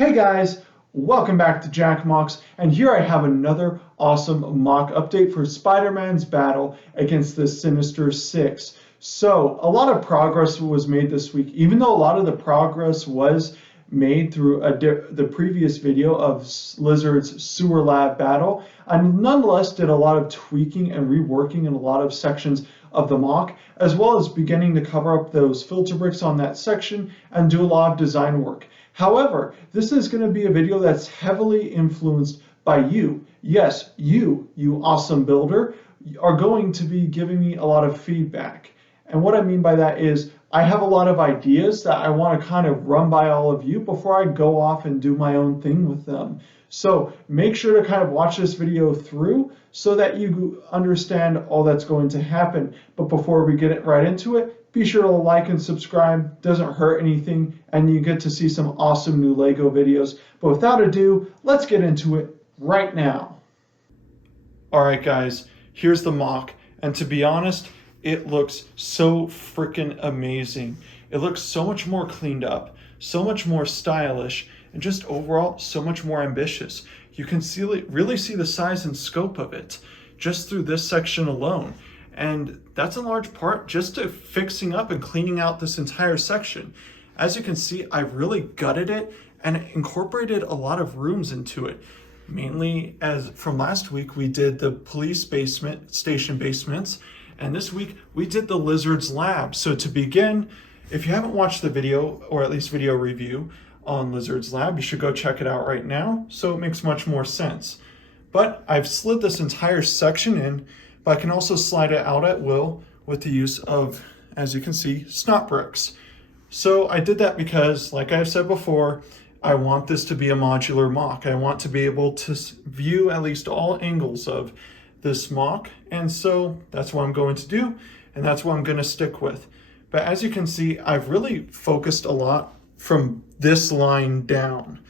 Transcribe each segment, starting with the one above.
Hey guys, welcome back to Jack Mocs, and here I have another awesome mock update for Spider-Man's battle against the Sinister Six. So, a lot of progress was made this week, even though a lot of the progress was made through the previous video of Lizard's sewer lab battle. I nonetheless did a lot of tweaking and reworking in a lot of sections of the mock, as well as beginning to cover up those filter bricks on that section and do a lot of design work. However, this is going to be a video that's heavily influenced by you. Yes, you awesome builder, are going to be giving me a lot of feedback. And what I mean by that is I have a lot of ideas that I want to kind of run by all of you before I go off and do my own thing with them. So make sure to kind of watch this video through so that you understand all that's going to happen. But before we get right into it, be sure to like and subscribe. Doesn't hurt anything, and you get to see some awesome new Lego videos. But without ado, let's get into it right now. All right, guys, here's the mock. And to be honest, it looks so freaking amazing. It looks so much more cleaned up, so much more stylish, and just overall so much more ambitious. You can really see the size and scope of it just through this section alone. And that's in large part just to fixing up and cleaning out this entire section. As you can see, I really gutted it and incorporated a lot of rooms into it. Mainly, as from last week, we did the police station basements, and this week we did the Lizard's lab. So to begin, if you haven't watched the video, or at least video review on Lizard's lab, you should go check it out right now, so it makes much more sense. But I've slid this entire section in, but I can also slide it out at will with the use of, as you can see, snot bricks. So I did that because, like I've said before, I want this to be a modular mock. I want to be able to view at least all angles of this mock, and so that's what I'm going to do, and that's what I'm going to stick with. But as you can see, I've really focused a lot from this line down.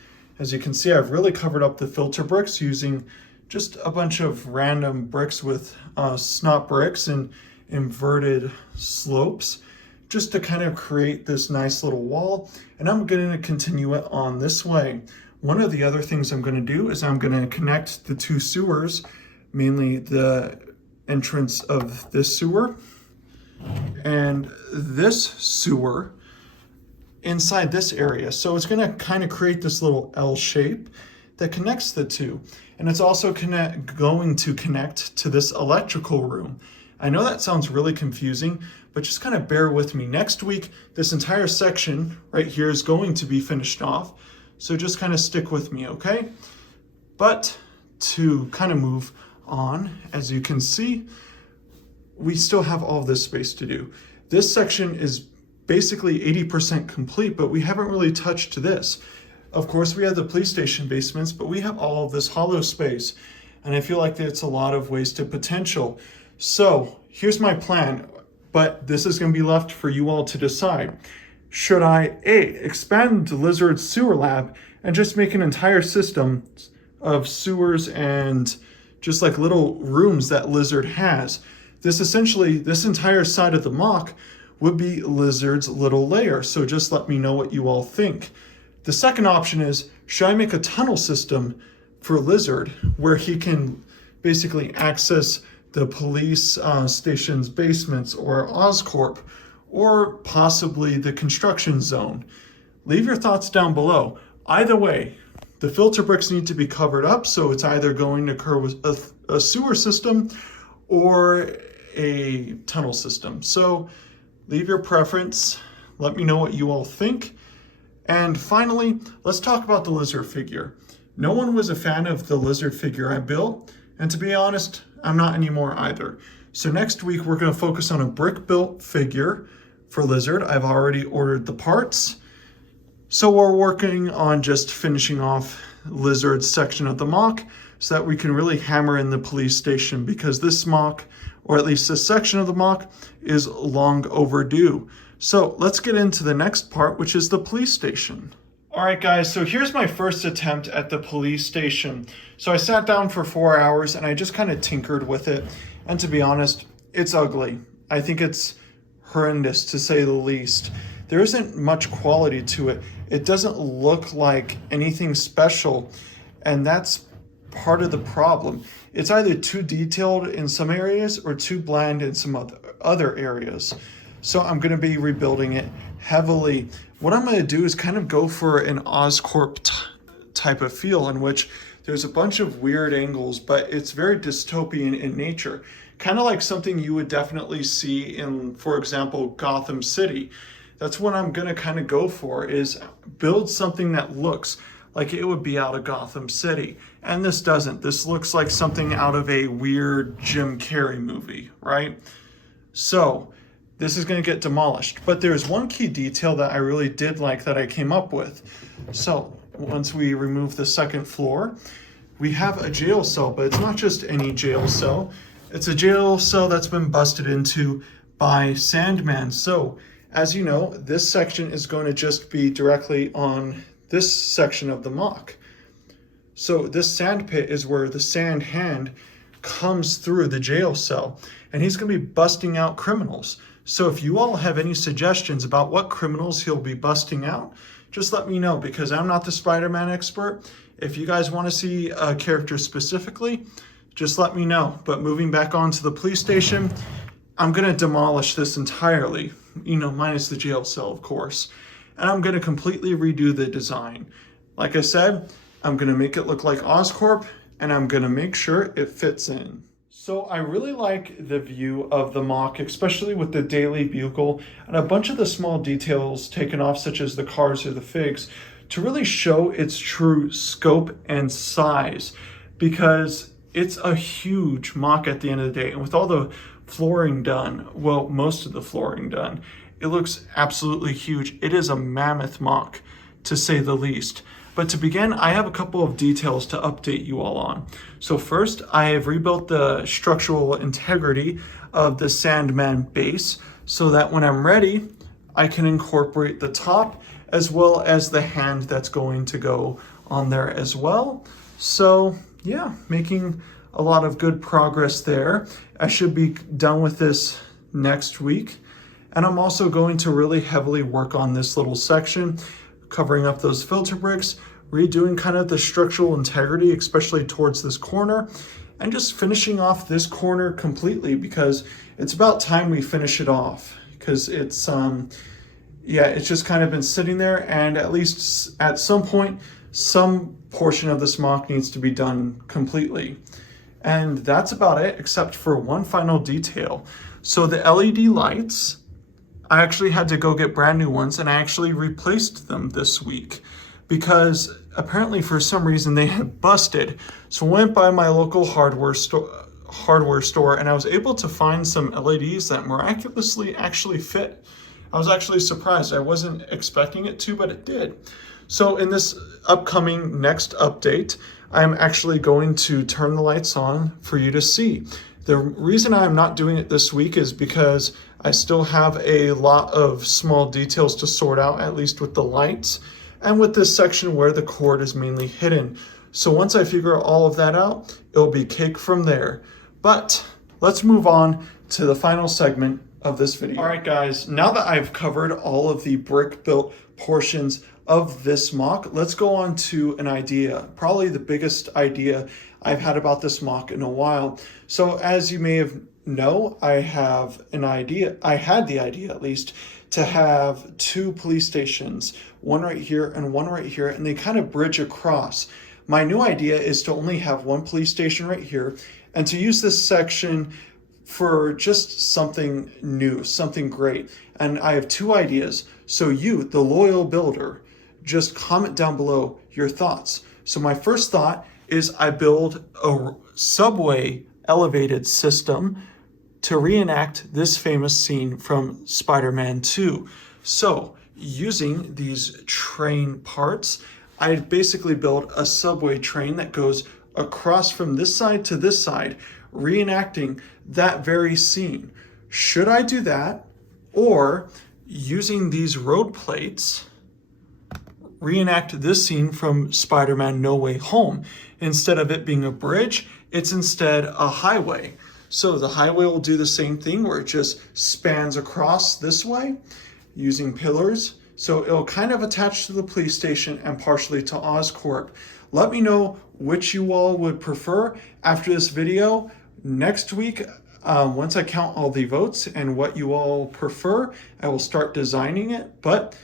As you can see, I've really covered up the filter bricks using just a bunch of random bricks with snot bricks and inverted slopes, just to kind of create this nice little wall. And I'm going to continue it on this way. One of the other things I'm going to do is I'm going to connect the two sewers, mainly the entrance of this sewer and this sewer inside this area. So it's going to kind of create this little L shape that connects the two. And it's also going to connect to this electrical room. I know that sounds really confusing, but just kind of bear with me. Next week, this entire section right here is going to be finished off. So just kind of stick with me, okay? But to kind of move on, as you can see, we still have all of this space to do. This section is basically 80% complete, but we haven't really touched this. Of course, we have the police station basements, but we have all of this hollow space, and I feel like it's a lot of wasted potential. So here's my plan, but this is going to be left for you all to decide. Should I expand the Lizard's sewer lab and just make an entire system of sewers and just like little rooms that Lizard has? This entire side of the mock would be Lizard's little lair. So just let me know what you all think. The second option is, should I make a tunnel system for Lizard where he can basically access the police station's basements or Oscorp, or possibly the construction zone? Leave your thoughts down below. Either way, the filter bricks need to be covered up, so it's either going to occur with a sewer system or a tunnel system. So leave your preference. Let me know what you all think. And finally, let's talk about the Lizard figure. No one was a fan of the Lizard figure I built, and to be honest, I'm not anymore either. So next week, we're going to focus on a brick-built figure for Lizard. I've already ordered the parts. So we're working on just finishing off Lizard's section of the mock so that we can really hammer in the police station, because this mock, or at least this section of the mock, is long overdue. So let's get into the next part, which is the police station. All right, guys, so here's my first attempt at the police station. So I sat down for 4 hours and I just kind of tinkered with it. And to be honest, it's ugly. I think it's horrendous, to say the least. there isn't much quality to it. It doesn't look like anything special, and that's part of the problem. It's either too detailed in some areas or too bland in some other areas. So I'm going to be rebuilding it heavily. What I'm going to do is kind of go for an Oscorp type of feel, in which there's a bunch of weird angles, but it's very dystopian in nature. Kind of like something you would definitely see in, for example, Gotham City. That's what I'm going to kind of go for, is build something that looks like it would be out of Gotham City. And this doesn't. This looks like something out of a weird Jim Carrey movie, right? So this is going to get demolished. But there's one key detail that I really did like that I came up with. So once we remove the second floor, we have a jail cell, but it's not just any jail cell. It's a jail cell that's been busted into by Sandman. So as you know, this section is going to just be directly on this section of the mock. So this sand pit is where the sand hand comes through the jail cell, and he's going to be busting out criminals. So if you all have any suggestions about what criminals he'll be busting out, just let me know, because I'm not the Spider-Man expert. If you guys want to see a character specifically, just let me know. But moving back onto the police station, I'm going to demolish this entirely, minus the jail cell, of course. And I'm going to completely redo the design. Like I said, I'm going to make it look like Oscorp, and I'm going to make sure it fits in. So I really like the view of the mock, especially with the Daily Bugle and a bunch of the small details taken off, such as the cars or the figs, to really show its true scope and size, because it's a huge mock at the end of the day. And with all the flooring done, well, most of the flooring done, it looks absolutely huge. It is a mammoth mock, to say the least. But to begin, I have a couple of details to update you all on. So first, I have rebuilt the structural integrity of the Sandman base so that when I'm ready, I can incorporate the top as well as the hand that's going to go on there as well. So yeah, making a lot of good progress there. I should be done with this next week. And I'm also going to really heavily work on this little section, covering up those filter bricks, redoing kind of the structural integrity, especially towards this corner, and just finishing off this corner completely, because it's about time we finish it off, because it's just kind of been sitting there, and at least at some point, some portion of this mock needs to be done completely. And that's about it, except for one final detail. So the LED lights, I actually had to go get brand new ones, and I actually replaced them this week because apparently for some reason they had busted. So I went by my local hardware store, and I was able to find some LEDs that miraculously actually fit. I was actually surprised. I wasn't expecting it to, but it did. So in this upcoming next update, I'm actually going to turn the lights on for you to see. The reason I'm not doing it this week is because I still have a lot of small details to sort out, at least with the lights and with this section where the cord is mainly hidden. So once I figure all of that out, it'll be cake from there. But let's move on to the final segment of this video. All right, guys, now that I've covered all of the brick built portions of this mock, let's go on to an idea, probably the biggest idea I've had about this mock in a while. So as you may have know, I had the idea at least, to have two police stations, one right here and one right here, and they kind of bridge across. My new idea is to only have one police station right here, and to use this section for just something new, something great. And I have two ideas. So you, the loyal builder, just comment down below your thoughts. So my first thought is I build a subway elevated system to reenact this famous scene from Spider-Man 2. So using these train parts, I basically build a subway train that goes across from this side to this side, reenacting that very scene. Should I do that, or using these road plates, reenact this scene from Spider-Man No Way Home? Instead of it being a bridge, it's instead a highway. So the highway will do the same thing where it just spans across this way. using pillars. So it'll kind of attach to the police station and partially to Oscorp. Let me know which you all would prefer after this video. Next week, once I count all the votes and what you all prefer, I will start designing it, but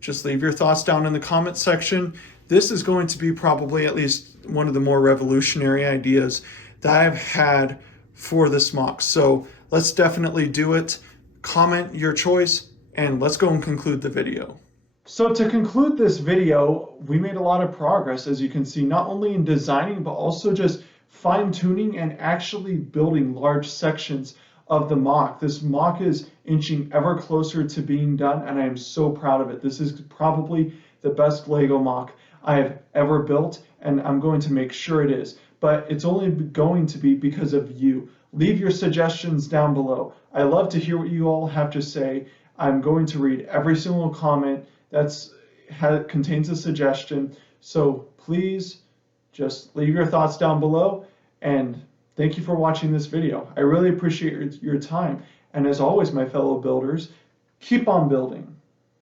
just leave your thoughts down in the comment section. This is going to be probably at least one of the more revolutionary ideas that I've had for this mock. So let's definitely do it. Comment your choice and let's go and conclude the video. So to conclude this video, we made a lot of progress, as you can see, not only in designing, but also just fine-tuning and actually building large sections of the mock. This mock is inching ever closer to being done, and I am so proud of it. This is probably the best Lego mock I have ever built, and I'm going to make sure it is. But it's only going to be because of you. Leave your suggestions down below. I love to hear what you all have to say. I'm going to read every single comment that contains a suggestion. So please just leave your thoughts down below, and thank you for watching this video. I really appreciate your time. And as always, my fellow builders, keep on building.